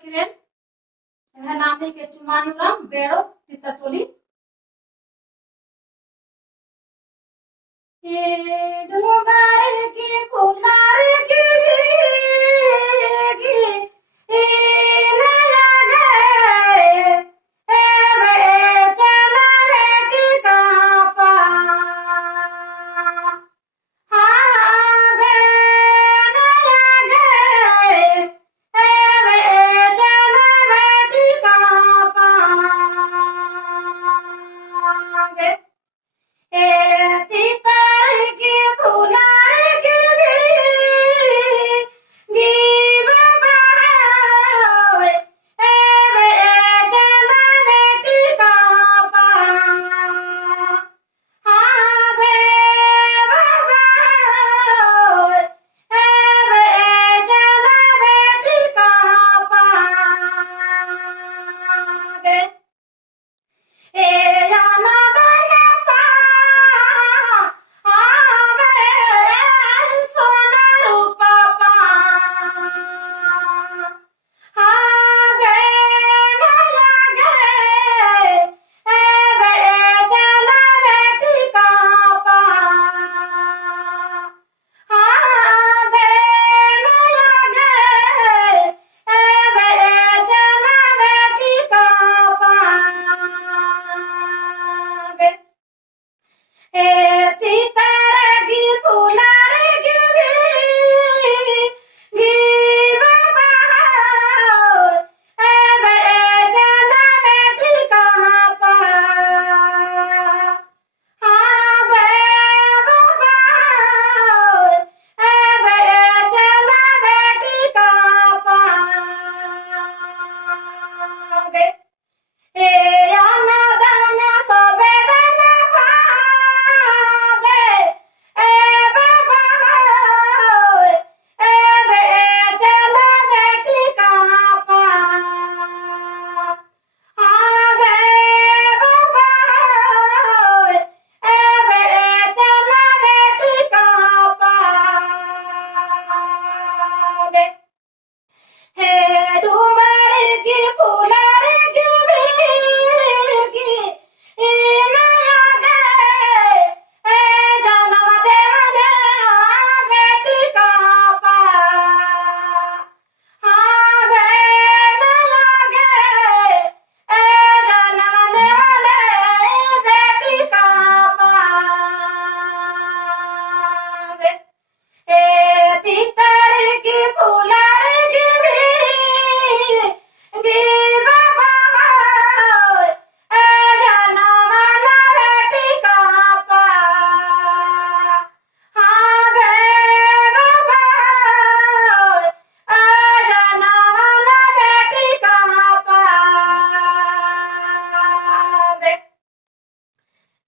किरेन है नामी के चुमानीराम बेड़ो तिततोली डूबार की फुलार की भीगी नया गए चला बेटी का पा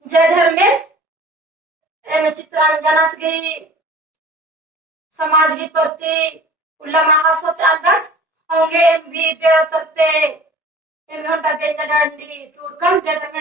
जय धर्मेश एम चित्रांजनास गई समाज की प्रति उल्ला महासोच आलदास होंगे एम भी बेड़तते एम घंटा बेंजा डंडी टूटकम जय धर्मेश